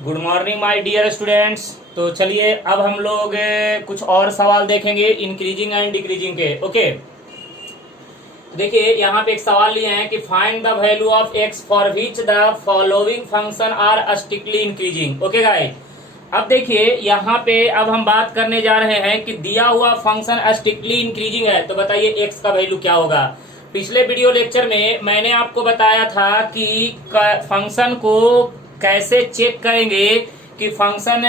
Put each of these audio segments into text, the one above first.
Good morning my dear students. तो चलिए अब हम लोग कुछ और सवाल देखेंगे इंक्रीजिंग एंड डिक्रीजिंग के। ओके, देखिए यहाँ पे एक सवाल लिए हैं कि find the value of x for which the following function are strictly increasing. Okay guys, अब देखिए यहाँ पे अब हम बात करने जा रहे हैं कि दिया हुआ फंक्शन स्ट्रिक्टली इंक्रीजिंग है, तो बताइए एक्स का वैल्यू क्या होगा। पिछले वीडियो लेक्चर में मैंने आपको बताया था कि फंक्शन को कैसे चेक करेंगे कि फंक्शन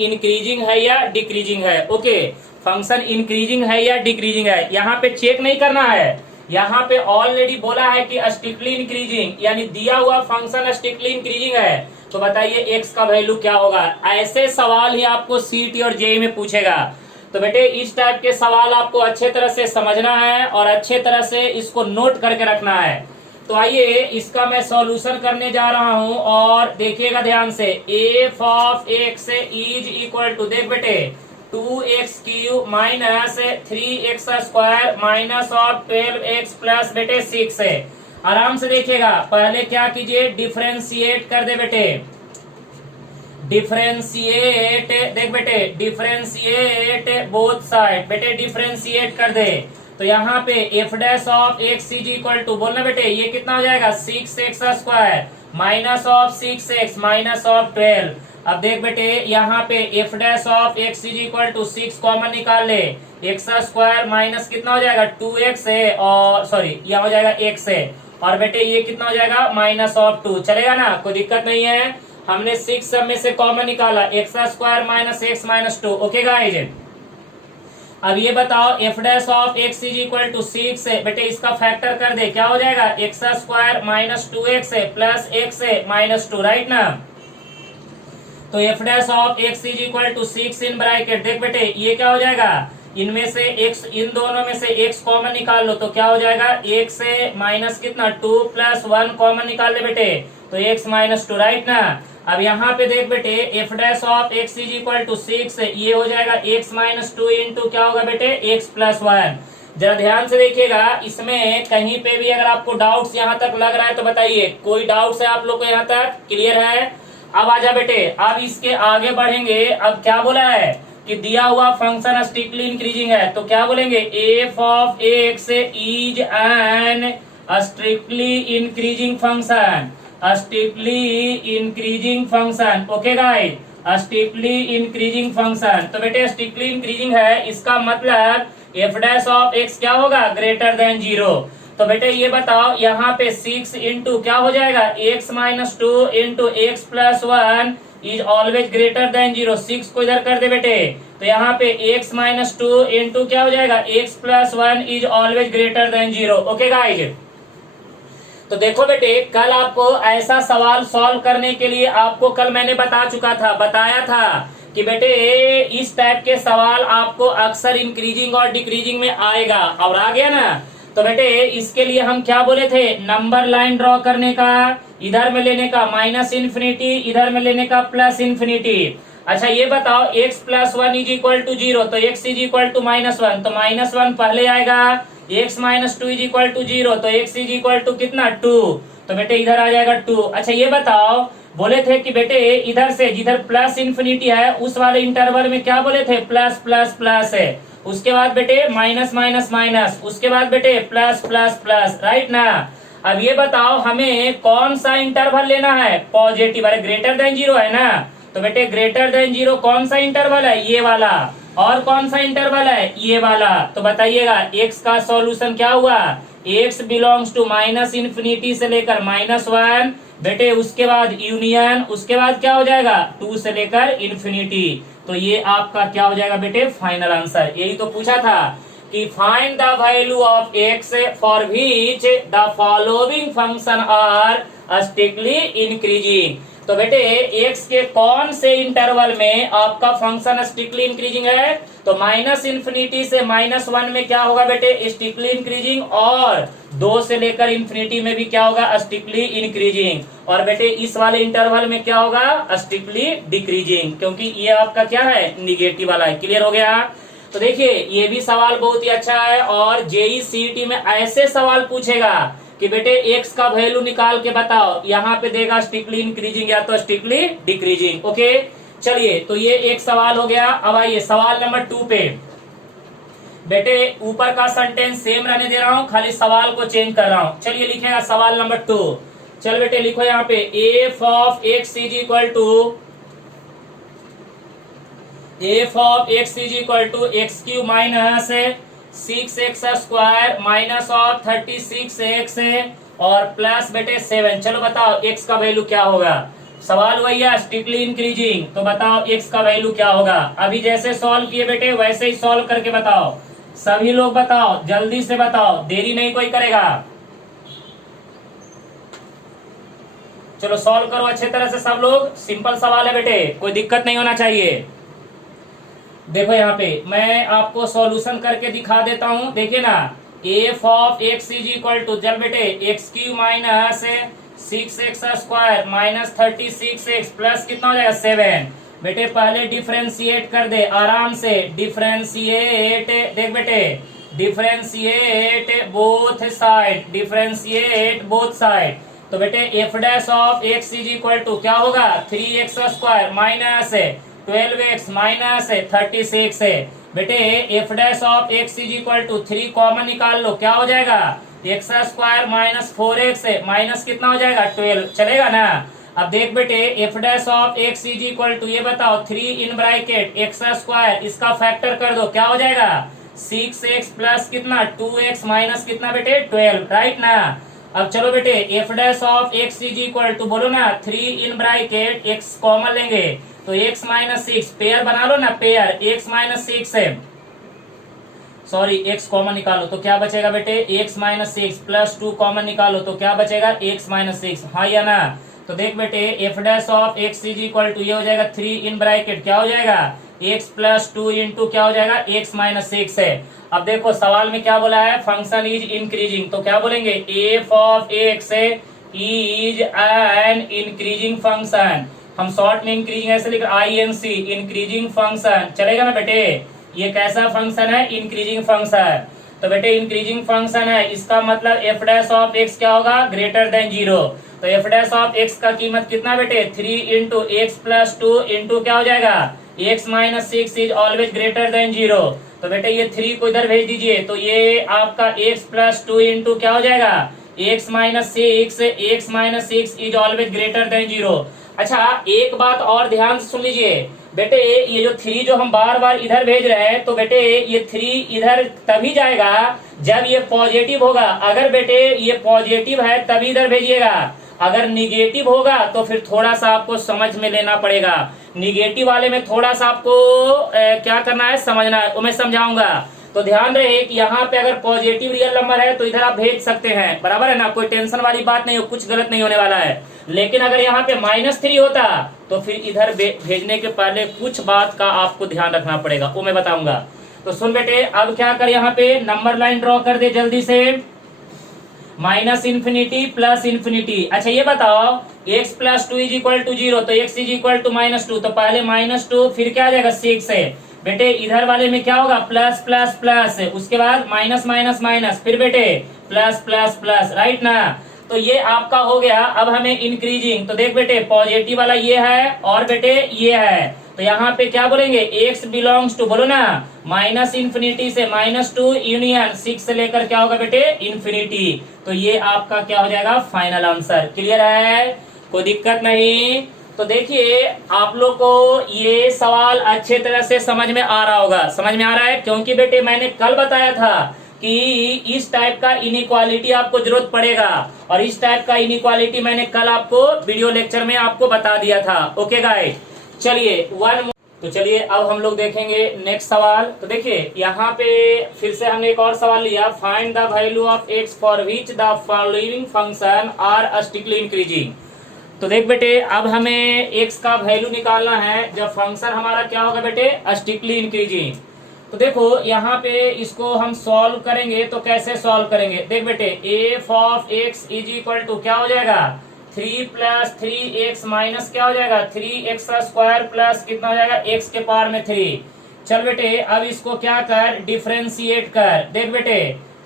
इंक्रीजिंग है या डिक्रीजिंग है। ओके, फंक्शन इंक्रीजिंग है या डिक्रीजिंग है, यहाँ पे चेक नहीं करना है। यहाँ पे ऑलरेडी बोला है कि स्ट्रिक्टली इंक्रीजिंग, यानी दिया हुआ फंक्शन स्ट्रिक्टली इंक्रीजिंग है, तो बताइए एक्स का वैल्यू क्या होगा। ऐसे सवाल ही आपको सीटी और जेई में पूछेगा। तो बेटे इस टाइप के सवाल आपको अच्छे तरह से समझना है और अच्छे तरह से इसको नोट करके रखना है। तो आइए इसका मैं सॉल्यूशन करने जा रहा हूं और देखिएगा ध्यान से। F of x is equal to, देख बेटे, 2x³ minus 3x² minus of 12x plus बेटे 6 है। आराम से देखिएगा, पहले क्या कीजिए, डिफरेंशिएट कर दे बेटे, डिफरेंशिएट, देख बेटे डिफरेंशिएट बोथ साइड, बेटे डिफरेंशिएट कर दे। तो यहाँ पे f dash of x is equal to, बोलना बेटे ये कितना हो जाएगा, 6x² minus of 6x minus of 12। अब देख बेटे यहाँ पे f dash of x is equal to 6 common निकाल ले, x² माइनस कितना हो जाएगा 2x है, और सॉरी यहाँ हो जाएगा x है, और बेटे ये कितना हो जाएगा माइनस ऑफ 2। चलेगा ना, कोई दिक्कत नहीं है। हमने 6 सब में से कॉमन निकाला, x² minus x minus 2। Okay guys, अब ये बताओ f dash of x is equal to 6 है, बेटे इसका फैक्टर कर दे, क्या हो जाएगा x² माइनस 2x है प्लस x है माइनस 2, राइट ना। तो f dash of x is equal to 6 in bracket, देख बेटे ये क्या हो जाएगा, इनमें से x, इन दोनों में से x कॉमन निकाल लो, तो क्या हो जाएगा x से माइनस कितना 2 प्लस 1 कॉमन निकाल ले बेटे, तो x माइनस 2, राइट ना। अब यहाँ पे देख बेटे f dash of x is equal to 6, ये हो जाएगा x माइनस 2 इंटू क्या होगा बेटे x प्लस 1। जरा ध्यान से देखिएगा, इसमें कहीं पे भी अगर आपको डाउट्स यहाँ तक लग रहा है तो बताइए, कोई डाउट्स है आप लोग को यहाँ तक, क्लियर है। अब आजा बेटे, अब इसके आगे बढ़ेंगे। अब क्या बोला है कि दिया हुआ फंक्शन स्ट्रिक्टली इंक्रीजिंग है, तो क्या बोलेंगे, F of x is an strictly increasing function, strictly increasing function. Okay guys, strictly increasing function, तो बेटे स्ट्रिक्टली इंक्रीजिंग है, इसका मतलब एफ डैश ऑफ एक्स क्या होगा, ग्रेटर देन 0। तो बेटे ये बताओ यहाँ पे 6 इंटू क्या हो जाएगा, x minus 2 into x plus 1 is always greater than 0। 6 को इधर कर दे बेटे, तो यहाँ पे x माइनस 2 इंटू क्या हो जाएगा, x plus 1 is always greater than 0। Okay guys, तो देखो बेटे कल आपको ऐसा सवाल सॉल्व करने के लिए आपको कल मैंने बताया था कि बेटे इस टाइप के सवाल आपको अक्सर इंक्रीजिंग और डिक्रीजिंग में आएगा, और आ गया ना। तो बेटे इसके लिए हम क्या बोले थे, नंबर लाइन ड्रॉ करने का, इधर में लेने का माइनस इन्फिनिटी, इधर में लेने का प्लस इन्फिनिटी। अच्छा ये बताओ x plus 1 is equal to 0, तो x is equal to minus 1, तो माइनस 1 पहले आएगा, x minus 2 is equal to 0, तो x इज इक्वल टू कितना 2, तो बेटे इधर आ जाएगा 2। अच्छा ये बताओ, बोले थे कि बेटे इधर से जिधर प्लस इन्फिनिटी है उस वाले इंटरवल में क्या बोले थे, प्लस प्लस प्लस है, उसके बाद बेटे माइनस माइनस माइनस, उसके बाद बेटे प्लस प्लस प्लस, राइट ना। अब ये बताओ हमें कौन सा इंटरवल लेना है, पॉजिटिव, अरे ग्रेटर देन 0 है ना, तो बेटे ग्रेटर देन 0 कौन सा इंटरवल है, ये वाला, और कौन सा इंटरवल है, ये वाला। तो बताइएगा x का सॉल्यूशन क्या हुआ, x belongs to minus infinity से लेकर -1 बेटे, उसके बाद यूनियन, उसके बाद क्या हो जाएगा 2 से लेकर इन्फिनिटी। तो ये आपका क्या हो जाएगा बेटे फाइनल आंसर। यही तो पूछा था कि find the value of x for which the following function are strictly increasing. तो बेटे x के कौन से इंटरवल में आपका फंक्शन स्ट्रिक्टली इंक्रीजिंग है, तो माइनस इन्फिनिटी से -1 में क्या होगा बेटे स्ट्रिक्टली इंक्रीजिंग, और 2 से लेकर इन्फिनिटी में भी क्या होगा स्ट्रिक्टली इंक्रीजिंग, और बेटे इस वाले इंटरवल में क्या होगा स्ट्रिक्टली डिक्रीजिंग, क्योंकि ये आपका क्या है निगेटिव वाला है। क्लियर हो गया। तो देखिए ये भी सवाल बहुत ही अच्छा है, और जेई सीईटी में ऐसे सवाल पूछेगा कि बेटे x का वैल्यू निकाल के बताओ, यहाँ पे देगा स्ट्रिक्टली इंक्रीजिंग या तो स्ट्रिक्टली डिक्रीजिंग। ओके चलिए, तो ये एक सवाल हो गया। अब आइए सवाल नंबर 2 पे। बेटे ऊपर का सेंटेंस सेम रहने दे रहा हूं, खाली सवाल को चेंज कर रहा हूं। चलिए लिखेगा सवाल नंबर 2। चल बेटे लिखो यहाँ पे F of x is equal to x cube minus 6x square minus of 36x और प्लस बेटे 7। चलो बताओ x का वैल्यू क्या होगा। सवाल वही है स्ट्रिक्टली इंक्रीजिंग, तो बताओ x का वैल्यू क्या होगा। अभी जैसे सॉल्व किए बेटे वैसे ही सॉल्व करके बताओ, सभी लोग बताओ, जल्दी से बताओ, देरी नहीं कोई करेगा। चलो सॉल्व करो अच्छे तरह से सब लोग, सिंपल सवाल है बेटे, कोई दिक्कत नहीं होना चाहिए। देखो यहाँ पे मैं आपको सॉल्यूशन करके दिखा देता हूं, देखिए ना। F of x is equal to, जब बेटे x cube minus 6x square minus 36x plus कितना हो जाएगा 7। बेटे पहले डिफरेंशिएट कर दे आराम से, डिफरेंशिएट, देख बेटे differentiate both side, differentiate both side. तो बेटे f dash of x is equal to क्या होगा 3x square minus 12x minus 36 है। बेटे f dash of x is equal to 3 common निकाल लो, क्या हो जाएगा एक्स स्क्वायर माइनस 4x है, माइनस कितना हो जाएगा 12, चलेगा ना। अब देख बेटे f dash of x is equal to, ये बताओ 3 इन ब्रैकेट एक्स स्क्वायर, इसका फैक्टर कर दो, क्या हो जाएगा 6x प्लस कितना 2x माइनस कितना बेटे 12, राइट ना। अब चलो बेटे f dash of x is equal to, बोलो ना 3 इन ब्रैकेट एक्स कॉमन लेंगे तो x माइनस 6, पेयर बना लो ना, पेयर x माइनस 6 है, सॉरी x कॉमन निकालो तो क्या बचेगा बेटे x माइनस 6 प्लस 2 कॉमन निकालो तो क्या बचेगा x माइनस 6, हाँ या ना। तो देख बेटे f dash of x is equal to, ये हो जाएगा 3 इन ब्रैकेट क्या हो जाएगा x प्लस 2 इंटू क्या हो जाएगा x माइनस 6 है। अब देखो सवाल में क्या बोला है, फंक्शन इज इंक्रीजिंग, तो क्या बोलेंगे F of x is an increasing function. हम शॉर्ट में इंक्रीजिंग ऐसे लिख INC, इंक्रीजिंग फंक्शन, चलेगा ना बेटे। ये कैसा फंक्शन है, इंक्रीजिंग फंक्शन। तो बेटे इंक्रीजिंग फंक्शन है, इसका मतलब एफ डैश ऑफ एक्स क्या होगा ग्रेटर देन 0। तो एफ डैश ऑफ एक्स का कीमत कितना बेटे 3 इंटू एक्स प्लस 2 इंटू क्या हो जाएगा x minus 6 is always greater than 0। तो बेटे ये 3 को इधर भेज दीजिए, तो ये आपका एक्स प्लस 2 इंटू क्या हो जाएगा x minus 6, x minus 6 is always greater than 0। अच्छा एक बात और ध्यान से सुन लीजिए बेटे, ये जो 3 जो हम बार बार इधर भेज रहे हैं, तो बेटे ये 3 इधर तभी जाएगा जब ये पॉजिटिव होगा। अगर बेटे ये पॉजिटिव है तभी इधर भेजिएगा, अगर निगेटिव होगा तो फिर थोड़ा सा आपको समझ में लेना पड़ेगा। निगेटिव वाले में थोड़ा सा आपको क्या करना है समझना है, वो मैं समझाऊंगा। तो ध्यान रहे कि यहाँ पे अगर पॉजिटिव रियल नंबर है तो इधर आप भेज सकते हैं, बराबर है ना, कोई टेंशन वाली बात नहीं हो, कुछ गलत नहीं होने वाला है। लेकिन अगर यहाँ पे -3 होता तो फिर इधर भेजने के पहले कुछ बात का आपको ध्यान रखना पड़ेगा, वो मैं बताऊंगा। तो सुन बेटे अब क्या कर, यहाँ पे नंबर लाइन ड्रॉ कर दे जल्दी से, -∞ प्लस ∞। अच्छा ये बताओ x plus 2 is equal to 0, तो x इज इक्वल टू -2, तो पहले -2 फिर क्या आ जाएगा 6 है। बेटे इधर वाले में क्या होगा प्लस प्लस प्लस, उसके बाद माइनस माइनस माइनस, फिर बेटे प्लस प्लस प्लस, राइट ना। तो ये आपका हो गया। अब हमें इंक्रीजिंग, तो देख बेटे पॉजिटिव वाला ये है और बेटे ये है, तो यहाँ पे क्या बोलेंगे x बिलोंग्स टू, बोलो ना -∞ से -2 यूनियन 6 से लेकर क्या होगा बेटे इन्फिनिटी। तो ये आपका क्या हो जाएगा फाइनल आंसर। क्लियर है, कोई दिक्कत नहीं। तो देखिए आप लोग को ये सवाल अच्छे तरह से समझ में आ रहा होगा, समझ में आ रहा है, क्योंकि बेटे मैंने कल बताया था कि इस टाइप का इनइक्वालिटी आपको जरूरत पड़ेगा, और इस टाइप का इनइक्वालिटी मैंने कल आपको वीडियो लेक्चर में आपको बता दिया था। ओके गाइस, चलिए तो चलिए अब हम लोग देखेंगे नेक्स्ट सवाल। तो देखिए यहाँ पे फिर से हमने एक और सवाल लिया, find the value of x for which the following function are strictly increasing. तो देख बेटे अब हमें x का वैल्यू निकालना है जब फंक्शन हमारा क्या होगा बेटे स्ट्रिक्टली इंक्रीजिंग। तो देखो यहाँ पे इसको हम सॉल्व करेंगे, तो कैसे सॉल्व करेंगे, देख बेटे F of x is equal to क्या हो जाएगा 3 प्लस 3x माइनस क्या हो जाएगा 3x स्क्वायर प्लस कितना हो जाएगा x के पावर में 3। चल बेटे अब इसको क्या कर डिफरेंशिएट कर, देख बेटे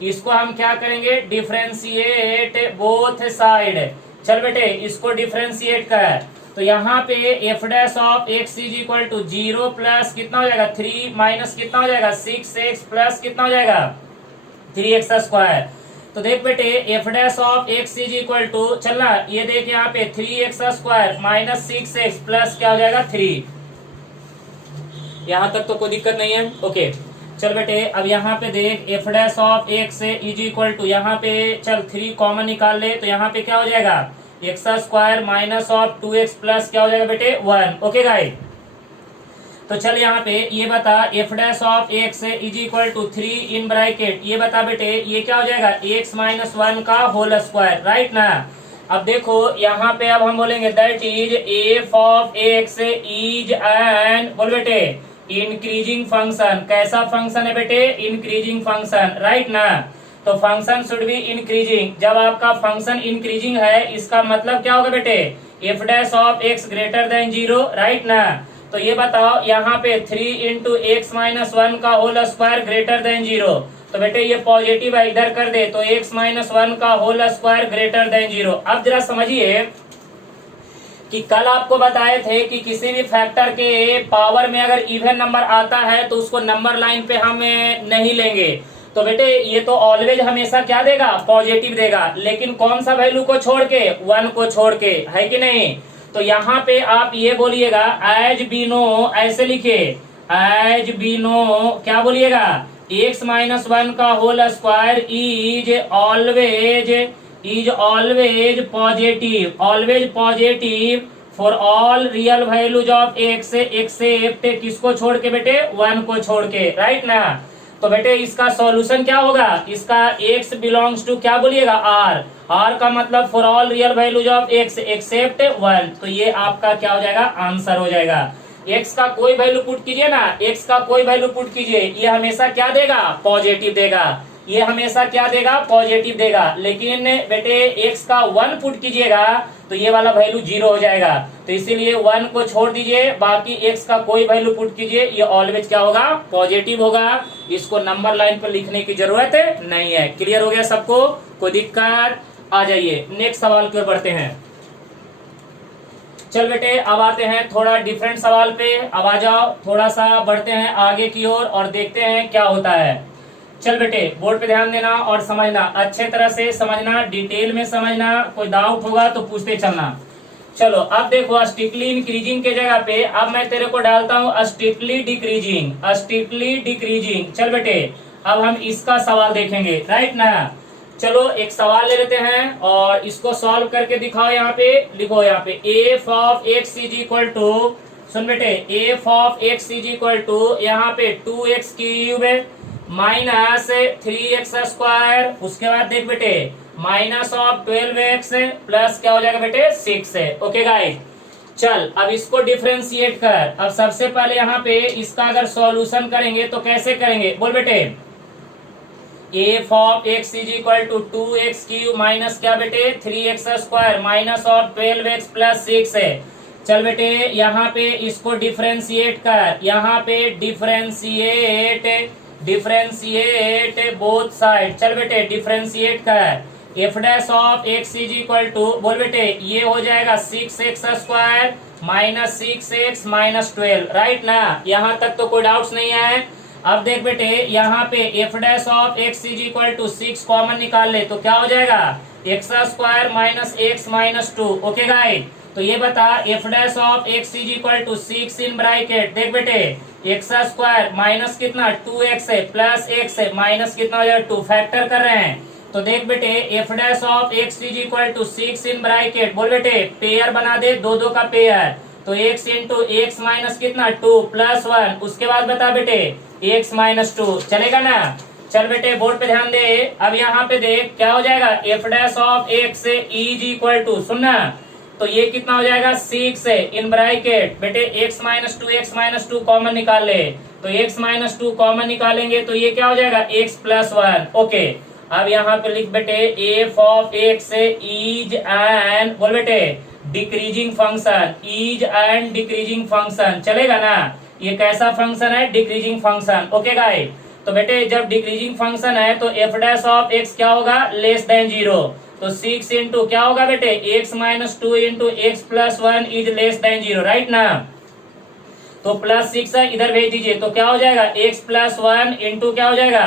इसको हम क्या करेंगे, डिफ्रेंशिएट बोथ साइड। चल बेटे इसको डिफ्रेंशिएट कर, तो यहाँ पे f dash of x is equal to 0 plus कितना हो जाएगा 3 माइनस कितना हो जाएगा 6x प्लस कितना हो जाएगा 3x स्क्वायर। तो देख बेटे f dash of x is equal to, चलना ये देख यहाँ पे 3x square minus 6x plus क्या हो जाएगा 3। यहाँ तक तो कोई दिक्कत नहीं है, ओके। चल बेटे अब यहाँ पे देख f dash of x is equal to, यहाँ पे चल 3 कॉमन निकाल ले, तो यहाँ पे क्या हो जाएगा x square minus of 2x plus क्या हो जाएगा बेटे 1। ओके गाइस, तो चल यहाँ पे ये बता f dash of x is equal to 3 in bracket, ये बता बेटे ये क्या हो जाएगा x माइनस 1 का होल स्क्वायर, राइट ना। अब देखो यहाँ पे अब हम बोलेंगे that is F of x is an, बोल बेटे इंक्रीजिंग फंक्शन। कैसा फंक्शन है बेटे, इंक्रीजिंग फंक्शन, राइट ना। तो फंक्शन शुड बी इंक्रीजिंग। जब आपका फंक्शन इंक्रीजिंग है इसका मतलब क्या होगा बेटे, f dash of x greater than 0, right ना। तो ये बताओ यहाँ पे 3 इंटू एक्स माइनस 1 का होल स्क्वायर ग्रेटर देन 0, तो बेटे ये पॉजिटिव है इधर कर दे, तो एक्स माइनस 1 का होल स्क्वायर ग्रेटर देन 0। अब जरा समझिए कि कल आपको बताए थे कि किसी भी फैक्टर के पावर में अगर इवन नंबर आता है तो उसको नंबर लाइन पे हम नहीं लेंगे। तो बेटे ये तो ऑलवेज हमेशा क्या देगा, पॉजिटिव देगा, लेकिन कौन सा वैल्यू को छोड़ के, 1 को छोड़ के, है कि नहीं। तो यहाँ पे आप ये बोलिएगा एज बी नो, ऐसे लिखे एज बी नो, क्या बोलिएगा x माइनस 1 का whole square is always positive, always positive for all real values of x except किसको छोड़ के बेटे, 1 को छोड़ के, राइट ना। तो बेटे इसका सॉल्यूशन क्या होगा, इसका x बिलोंग्स टू क्या बोलिएगा r का मतलब for all real values of x except 1। तो ये आपका क्या हो जाएगा, आंसर हो जाएगा। x का कोई वैल्यू पुट कीजिए ना, x का कोई वैल्यू पुट कीजिए, ये हमेशा क्या देगा, पॉजिटिव देगा, ये हमेशा क्या देगा, पॉजिटिव देगा। लेकिन बेटे x का 1 पुट कीजिएगा तो ये वाला वैल्यू 0 हो जाएगा, तो इसीलिए 1 को छोड़ दीजिए, बाकी x का कोई वैल्यू पुट कीजिए, ये ऑलवेज क्या होगा, पॉजिटिव होगा। इसको नंबर लाइन पर लिखने की जरूरत नहीं है। क्लियर हो गया सबको, कोई दिक्कत, आ जाइए नेक्स्ट सवाल की ओर बढ़ते हैं। चल बेटे अब आते हैं थोड़ा डिफरेंट सवाल पे, अब आ जाओ थोड़ा सा बढ़ते हैं आगे की ओर और देखते हैं क्या होता है। चल बेटे बोर्ड पे ध्यान देना और समझना, अच्छे तरह से समझना, डिटेल में समझना, कोई डाउट होगा तो पूछते चलना। चलो अब देखो स्ट्रिक्टली इंक्रीजिंग के जगह पे अब मैं तेरे को डालता हूँ स्ट्रिक्टली डिक्रीजिंग, स्ट्रिक्टली डिक्रीजिंग। चल बेटे अब हम इसका सवाल देखेंगे, राइट ना। चलो एक सवाल ले लेते हैं और इसको सॉल्व करके दिखाओ। यहाँ पे लिखो, यहाँ पे F of x is equal to, सुन बेटे F of x is equal to यहाँ पे 2x cube minus 3x square, उसके बाद देख बेटे माइनस ऑफ 12x प्लस क्या हो जाएगा बेटे 6 है। ओके गाइस, चल अब इसको डिफरेंशिएट कर। अब सबसे पहले यहाँ पे इसका अगर सॉल्यूशन करेंगे तो कैसे करेंगे, बोल बेटे F of x is equal to 2x cube minus क्या बेटे 3x square minus of 12x plus 6 है। चल बेटे यहाँ पे इसको डिफरेंशिएट कर, यहाँ पे डिफरेंशिएट बोथ साइड। चल बेटे डिफरेंशिएट कर, f dash of x is equal to, बोल बेटे ये हो जाएगा 6x square minus 6x minus 12, right ना। यहाँ तक तो कोई डाउट्स नहीं है। अब देख बेटे यहाँ पे f dash of x is equal to 6 common निकाल ले तो क्या हो जाएगा x square minus x minus 2। Okay guys, तो ये बता f dash of x is equal to 6 in bracket, देख बेटे एक्स स्क्वायर माइनस कितना 2x है प्लस x है माइनस कितना हो जाएगा 2, फैक्टर कर रहे हैं। तो देख बेटे f dash of x is equal to 6 in bracket, बोल बेटे पेयर बना दे, दो का पेयर, तो x इंटू एक्स माइनस कितना 2 प्लस 1, उसके बाद बता बेटे x माइनस 2, चलेगा ना। चल बेटे बोर्ड पे ध्यान दे। अब यहाँ पे देख क्या हो जाएगा f dash of x is equal to, सुनना तो ये कितना हो जाएगा 6 है इन ब्रैकेट, बेटे x माइनस 2 कॉमन निकाल ले, तो x माइनस 2 कॉमन निकालेंगे तो ये क्या हो जाएगा x प्लस 1। ओके, अब यहाँ पे लिख बेटे F of x is an, बोल बेटे decreasing function, is and decreasing function, चलेगा ना। ये कैसा फंक्शन है, डिक्रीजिंग फंक्शन। ओके गाइस, तो बेटे जब डिक्रीजिंग फंक्शन है तो एफ डैश ऑफ एक्स क्या होगा, लेस देन 0। तो 6 इंटू क्या होगा बेटे, x minus 2 into x plus 1 is less than 0, right ना। तो प्लस 6 इधर भेज दीजिए, तो क्या हो जाएगा, x प्लस 1 इंटू क्या हो जाएगा,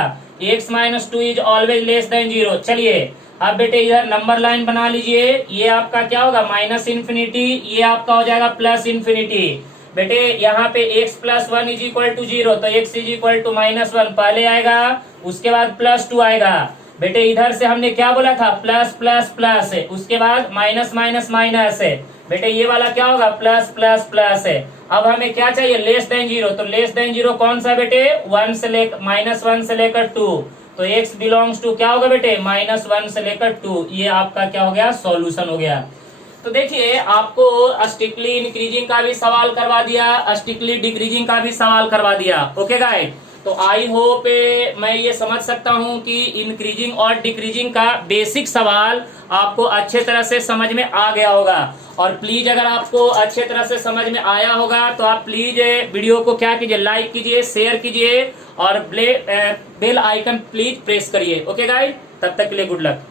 x minus 2 is always less than 0। चलिए अब बेटे इधर नंबर लाइन बना लीजिए, ये आपका क्या होगा माइनस इन्फिनिटी, ये आपका हो जाएगा प्लस इन्फिनिटी। बेटे यहाँ पे x plus 1 is equal to 0, तो x is equal to minus 1 पहले आएगा, उसके बाद प्लस 2 आएगा। बेटे इधर से हमने क्या बोला था, प्लस प्लस प्लस है, उसके बाद माइनस माइनस माइनस है। बेटे ये वाला क्या होगा, प्लस प्लस प्लस है। अब हमें क्या चाहिए, लेस देन 0, तो लेस देन 0 कौन सा बेटे, 1 से लेकर माइनस 1 से लेकर 2, तो x बिलोंग्स टू क्या होगा बेटे, माइनस 1 से लेकर 2। ये आपका क्या हो गया, सॉल्यूशन हो गया। तो देखिए आपको स्ट्रिक्टली इंक्रीजिंग का भी सवाल करवा दिया, स्ट्रिक्टली डिक्रीजिंग का भी सवाल करवा दिया। ओके गाइस, तो आई होप मैं ये समझ सकता हूं कि इंक्रीजिंग और डिक्रीजिंग का बेसिक सवाल आपको अच्छे तरह से समझ में आ गया होगा। और प्लीज अगर आपको अच्छे तरह से समझ में आया होगा तो आप प्लीज वीडियो को क्या कीजिए, लाइक कीजिए, शेयर कीजिए और बेल आइकन प्लीज प्रेस करिए। ओके गाइस, तब तक के लिए गुड लक।